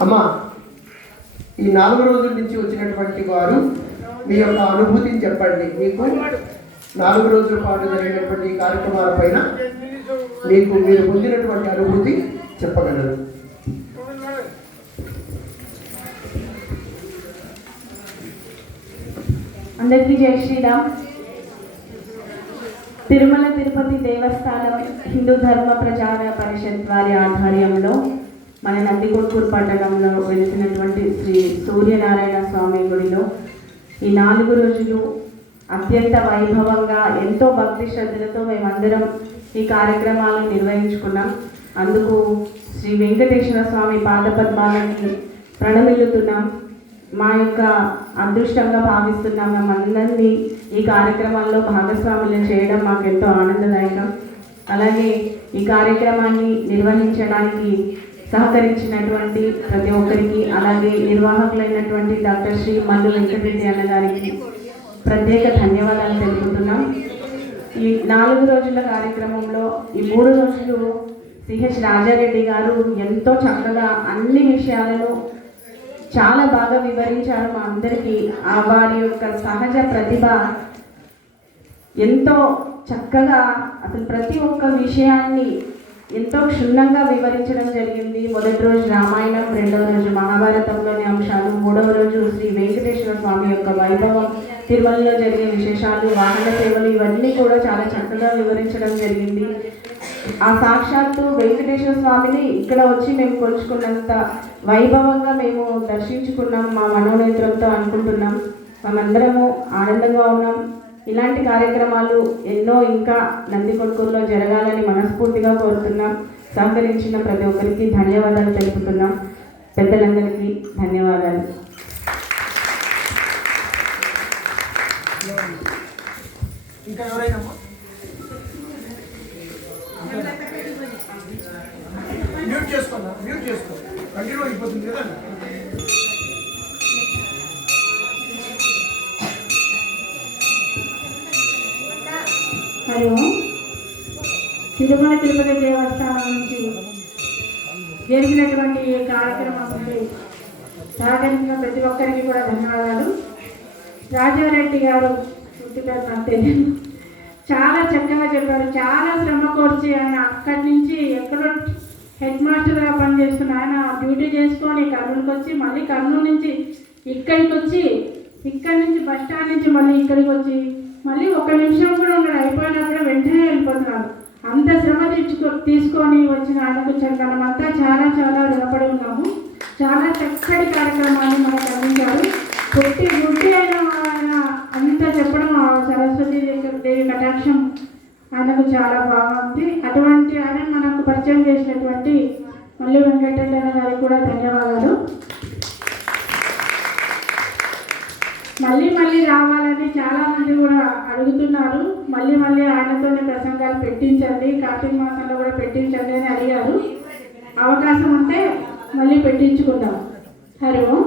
అమ్మా, ఈ 4 రోజుల నుంచి వచ్చినటువంటి వారు మీ యొక్క అనుభూతిని చెప్పండి. మీకు 4 రోజుల పాటు జరిగినటువంటి ఈ కార్యక్రమాల పైన మీరు పొందినటువంటి అనుభూతి చెప్పగలరు. అందరికీ జై శ్రీరామ్. తిరుమల తిరుపతి దేవస్థానం హిందూ ధర్మ ప్రచార పరిషత్ వారి ఆధ్వర్యంలో మన నందికొట్కూరు పట్టణంలో వెలిసినటువంటి శ్రీ సూర్యనారాయణ స్వామి గుడిలో ఈ 4 రోజులు అత్యంత వైభవంగా ఎంతో భక్తి శ్రద్ధలతో మేమందరం ఈ కార్యక్రమాలను నిర్వహించుకున్నాం. అందుకు శ్రీ వెంకటేశ్వర స్వామి పాదపద్మాలకి ప్రణమిల్లుతున్నాం. మా యొక్క అదృష్టంగా భావిస్తున్నాం. మేమందరినీ ఈ కార్యక్రమాల్లో భాగస్వాములను చేయడం మాకు ఎంతో ఆనందదాయకం. అలాగే ఈ కార్యక్రమాన్ని నిర్వహించడానికి సహకరించినటువంటి ప్రతి ఒక్కరికి, అలాగే నిర్వాహకులైనటువంటి డాక్టర్ శ్రీ మల్లు వెంకటరెడ్డి అన్న గారికి ప్రత్యేక ధన్యవాదాలు తెలుపుతున్నాం. ఈ 4 రోజుల కార్యక్రమంలో ఈ 3 రోజులు సిహెచ్ రాజారెడ్డి గారు ఎంతో చక్కగా అన్ని విషయాలను చాలా బాగా వివరించారు మా అందరికీ. వారి యొక్క సహజ ప్రతిభ ఎంతో చక్కగా అసలు ప్రతి ఒక్క విషయాన్ని ఎంతో క్షుణ్ణంగా వివరించడం జరిగింది. మొదటి రోజు రామాయణం, రెండవ రోజు మహాభారతంలోని అంశాలు, మూడవ రోజు శ్రీ వెంకటేశ్వర స్వామి యొక్క వైభవం, తిరుమలలో జరిగే విశేషాలు, వాహన సేవలు, ఇవన్నీ కూడా చాలా చక్కగా వివరించడం జరిగింది. ఆ సాక్షాత్తు వెంకటేశ్వర స్వామిని ఇక్కడ వచ్చి మేము కొలుచుకున్నంత వైభవంగా మేము దర్శించుకున్నాం మా మనోనేత్రంతో అనుకుంటున్నాం. మేమందరము ఆనందంగా ఉన్నాం. ఇలాంటి కార్యక్రమాలు ఎన్నో ఇంకా నందికొట్కూరులో జరగాలని మనస్ఫూర్తిగా కోరుతున్నాం. సహకరించిన ప్రతి ఒక్కరికి ధన్యవాదాలు తెలుపుతున్నాం. పెద్దలందరికీ ధన్యవాదాలు. ఇంకా ఎవరైనా మ్యూట్ చేసుకో కంటిన్యూ అయిపోతుంది కదా. హలో, తిరుమల తిరుపతి దేవస్థానం నుంచి జరిగినటువంటి ఈ కార్యక్రమానికి సహకరించిన ప్రతి ఒక్కరికి కూడా ధన్యవాదాలు. రాజారెడ్డి గారు పుట్టిపేరు నాకు తెలియదు, చాలా చక్కగా చెప్పారు. చాలా శ్రమ కోర్చి ఆయన అక్కడి నుంచి ఎక్కడో హెడ్ మాస్టర్గా పనిచేస్తున్న ఆయన డ్యూటీ చేసుకొని కర్నూలుకి వచ్చి, మళ్ళీ కర్నూలు నుంచి ఇక్కడికి వచ్చి, ఇక్కడి నుంచి బస్ స్టాండ్ నుంచి మళ్ళీ ఇక్కడికి వచ్చి, మళ్ళీ 1 నిమిషం కూడా ఉండడు, అయిపోయినప్పుడే వెంటనే వెళ్ళిపోతున్నారు. అంత శ్రమ తీసుకొని వచ్చిన ఆయనకు మనమంతా చాలా చాలా రుణపడి ఉన్నాము. చాలా చక్కటి కార్యక్రమాన్ని మనకు అందించారు. కొట్టి గుడ్డి అయిన ఆయన అంత చెప్పడం సరస్వతి దేవి కటాక్షం ఆయనకు చాలా బాగుంది. అటువంటి ఆయన మనకు పరిచయం చేసినటువంటి మల్లు వెంకటరెడ్డి అన్న గారికి కూడా ధన్యవాదాలు. మళ్ళీ మళ్ళీ రావాలని చాలామంది కూడా అడుగుతున్నారు. మళ్ళీ మళ్ళీ ఆయనతోనే ప్రసంగాలు పెట్టించండి, కార్తీక మాసంలో కూడా పెట్టించండి అని అడిగారు. అవకాశం ఉంటే మళ్ళీ పెట్టించుకుందాం. హరి ఓం.